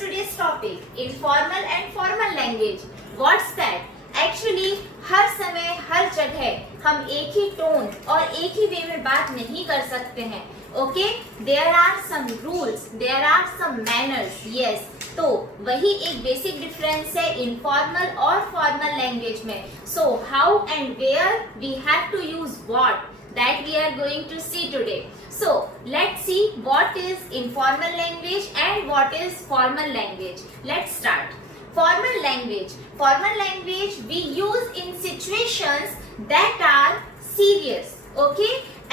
today's topic, informal and formal language. What's that? Actually, हर समय हर जगह हम एक ही टोन और एक ही वे में बात नहीं कर सकते हैं. Okay? There are some rules, there are some manners. Yes. तो वही एक बेसिक डिफरेंस है इनफॉर्मल और फॉर्मल लैंग्वेज में. So how and where we have to use what, that we are going to see today. So let's see what is informal language and what is formal language. Let's start. Formal language. Formal language we use in situations that are serious, okay,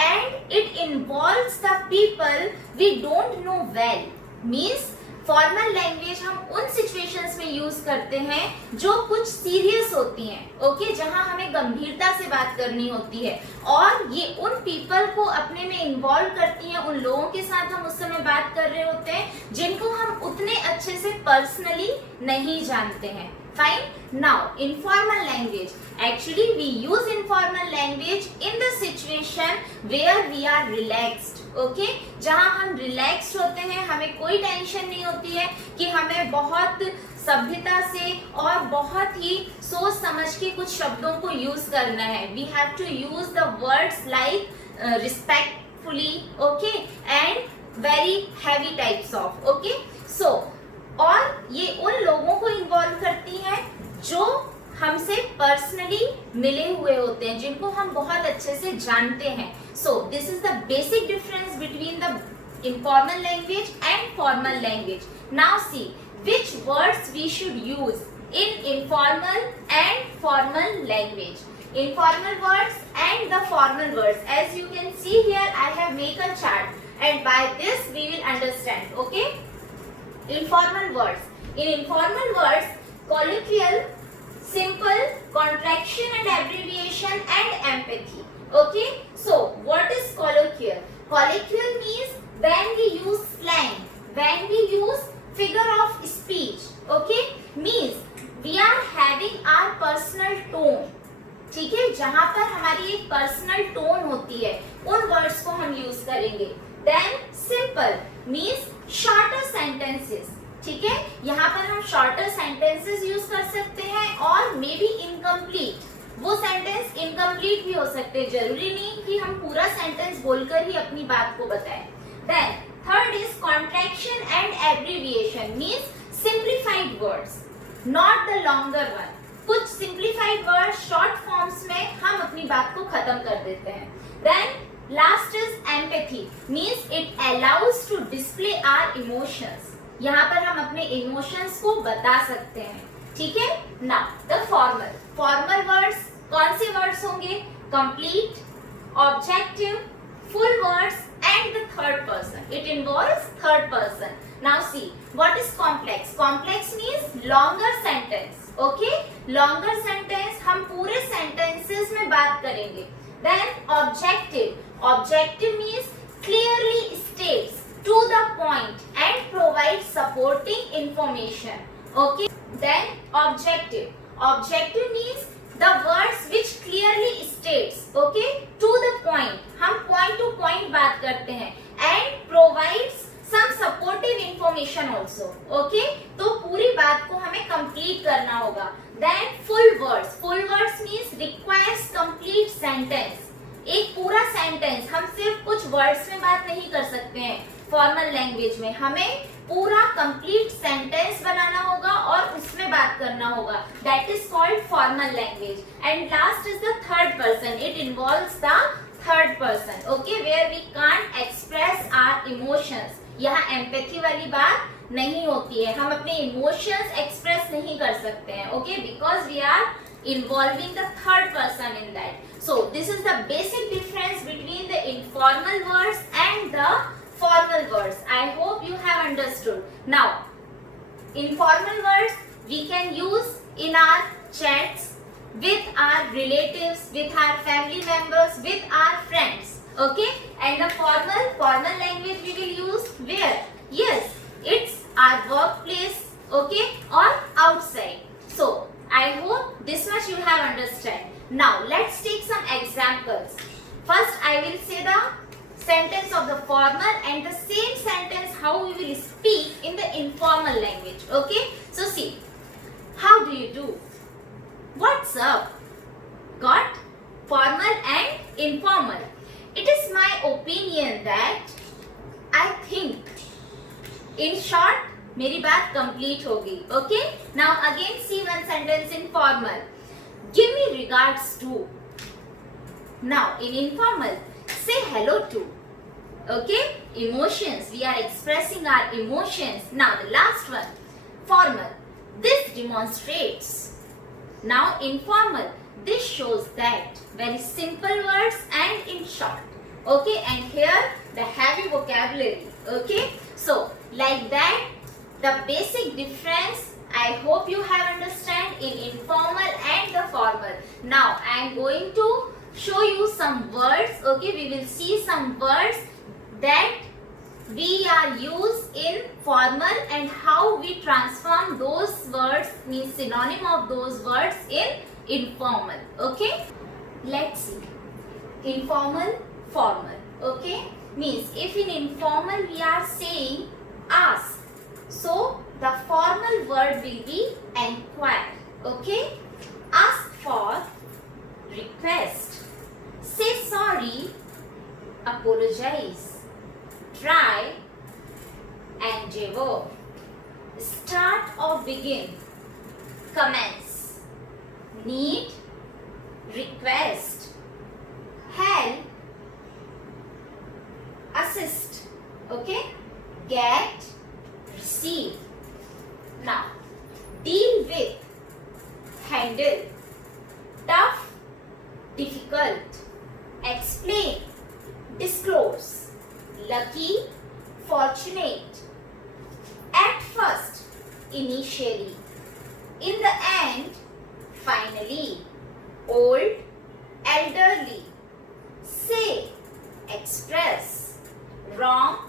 and it involves the people we don't know well. Means formal language हम उन situations में use करते हैं जो कुछ serious होती हैं, okay, जहां हमें गंभीरता से बात करनी होती है और ये उन पीपल को अपने में इन्वॉल्व करती हैं, उन लोगों के साथ हम उस समय बात कर रहे होते हैं जिनको हम उतने अच्छे से पर्सनली नहीं जानते हैं. Fine. Now, informal language. Actually, we use informal language in the situation where we are relaxed. Okay? जहाँ हम relaxed होते हैं, हमें कोई टेंशन नहीं होती है कि हमें बहुत सभ्यता से और बहुत ही सोच समझ के कुछ शब्दों को यूज करना है. We have to use the words like respectfully, okay, and very heavy types of, okay. So और ये उन लोगों को इन्वॉल्व करती है जो हमसे पर्सनली मिले हुए होते हैं, जिनको हम बहुत अच्छे से जानते हैं. So this is the basic difference between the informal language and formal language. Now see which words we should use in informal and formal language. Informal words and the formal words. As you can see here, I have made a chart, and by this we will understand. Okay. Informal words. In informal words, colloquial, simple, contraction and abbreviation and empathy. Okay. So what is colloquial? Colloquial means when we use slang, when we use figure of speech. Okay. Means we are having our personal tone. ठीक है, जहां पर हमारी एक personal tone होती है उन words को हम यूज करेंगे. Then simple means shorter sentences. ठीक है, यहाँ पर हम शॉर्टर सेंटेंसेस यूज कर सकते हैं और मे बी इनकम्प्लीट. वो सेंटेंस इनकम्प्लीट भी हो सकते हैं, जरूरी नहीं कि हम पूरा सेंटेंस बोलकर ही अपनी बात को बताएं. Then third is contraction and abbreviation. Means simplified words, not the longer one. कुछ सिंप्लीफाइड वर्ड शॉर्ट फॉर्म्स में हम अपनी बात को खत्म कर देते हैं. Then last is empathy. Means it allows to display our emotions. यहाँ पर हम अपने इमोशंस को बता सकते हैं. ठीक है. Now the formal. Formal words कौन से वर्ड्स होंगे? Complete, objective, full words and the third person. It involves third person. Now see, what is complex? Complex means longer sentence. Okay? Longer sentence हम पूरे sentences में बात करेंगे. Then objective. Objective means clearly states to the point and provides supporting information. Okay? Then objective. Objective means the words which clearly states, okay, to the point. हम point to point बात करते हैं and provides some supportive information also. Okay, तो पूरी बात को हमें complete करना होगा. Then full words. Full words means requires complete sentence. एक पूरा sentence. हम सिर्फ कुछ words में बात नहीं कर सकते हैं. फॉर्मल लैंग्वेज में हमें पूरा कंप्लीट सेंटेंस बनाना होगा और उसमें बात करना होगा. That is called formal language. And last is the third person. It involves the third person, okay, where we can't express our emotions. यहाँ एम्पैथी वाली बात नहीं होती है, हम अपने इमोशंस एक्सप्रेस नहीं कर सकते हैं, okay, because we are involving the third person in that. So this is the basic difference between the informal words and the formal words. I hope you have understood. Now, informal words we can use in our chats with our relatives, with our family members, with our friends. Okay? And the formal language we will use where? Yes, it's our workplace, okay, or outside. So, I hope this much you have understand. Now, let's take some examples. First, I will say the sentence of the formal and the same sentence how we will speak in the informal language. Okay, so see, how do you do, what's up, got, formal and informal. It is my opinion that, I think, in short मेरी बात complete होगी. Okay, now again see one sentence in formal. Give me regards to. Now in informal, say hello to. Okay, emotions, we are expressing our emotions. Now the last one, formal, this demonstrates. Now informal, this shows that. Very simple words and in short. Okay, and here the heavy vocabulary. Okay, so like that, the basic difference I hope you have understand in informal and the formal. Now I am going to show you some words. Okay, we will see some words that we are used in formal and how we transform those words, means synonym of those words in informal. Okay, let's see. Informal, formal. Okay, means if in informal we are saying ask, so the formal word will be enquire. Okay, ask for, request, say sorry, apologize, try, endeavor, start or begin, commence, need, request, help, assist. Okay, get, receive. Now deal with, handle, tough, difficult, explain, disclose, lucky, fortunate, at first, initially, in the end, finally, old, elderly, say, express, wrong,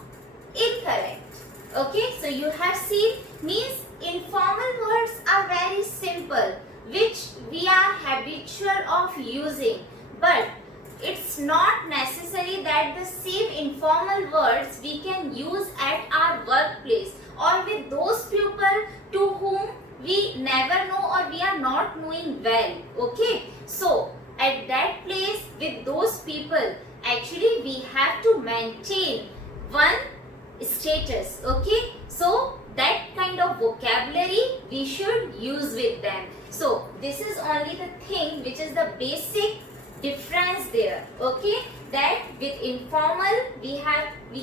incorrect. Okay, so you have seen, means informal words are very simple, which we are habitual of using, but it's not necessary that the same informal words we can use at our workplace or with those people to whom we never know or we are not knowing well. Okay, so at that place with those people, actually we have to maintain one status. Okay, so that kind of vocabulary we should use with them. So this is only the thing which is the basic difference there. Okay, that with informal we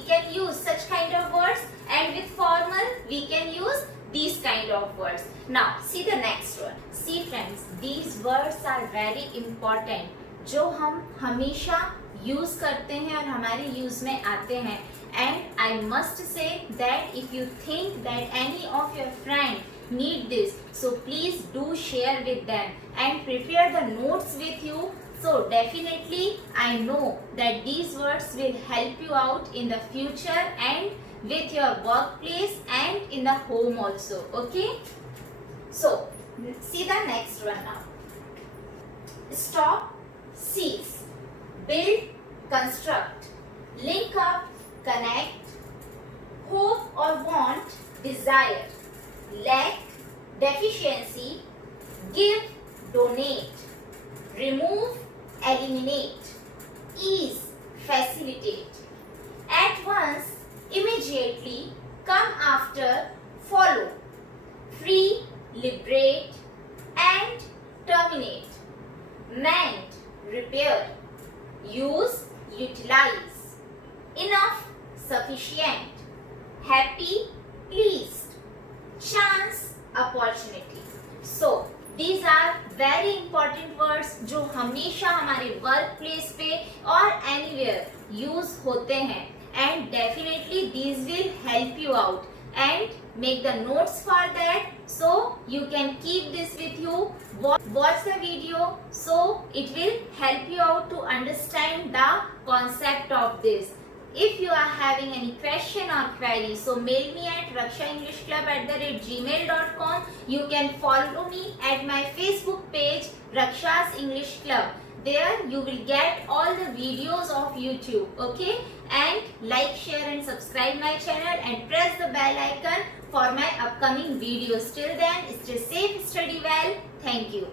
can use such kind of words and with formal we can use these kind of words. Now see the next one. See friends, these words are very important जो हम हमेशा use करते हैं और हमारे use में आते हैं. And I must say that if you think that any of your friend need this, so please do share with them and prepare the notes with you. So definitely I know that these words will help you out in the future and with your workplace and in the home also. Okay, so see the next one now. Stop, cease, build, construct, link up, connect, hope or want, desire, lack, deficiency, give, donate, remove, eliminate, ease, facilitate, at once, immediately, come after, follow, free, liberate, and terminate, mend, repair, use, utilize, enough, sufficient, happy, pleased, chance, opportunity. So these are very important words जो हमेशा हमारे work place पे और anywhere use होते हैं and definitely these will help you out and make the notes for that so you can keep this with you. Watch the video so it will help you out to understand the concept of this. If you are having any question or query, so mail me at rakshaenglishclub@gmail.com. You can follow me at my Facebook page Raksha's English Club. there you will get all the videos of YouTube. Okay, and like, share and subscribe my channel and press the bell icon for my upcoming videos. Till then, stay safe, study well. Thank you.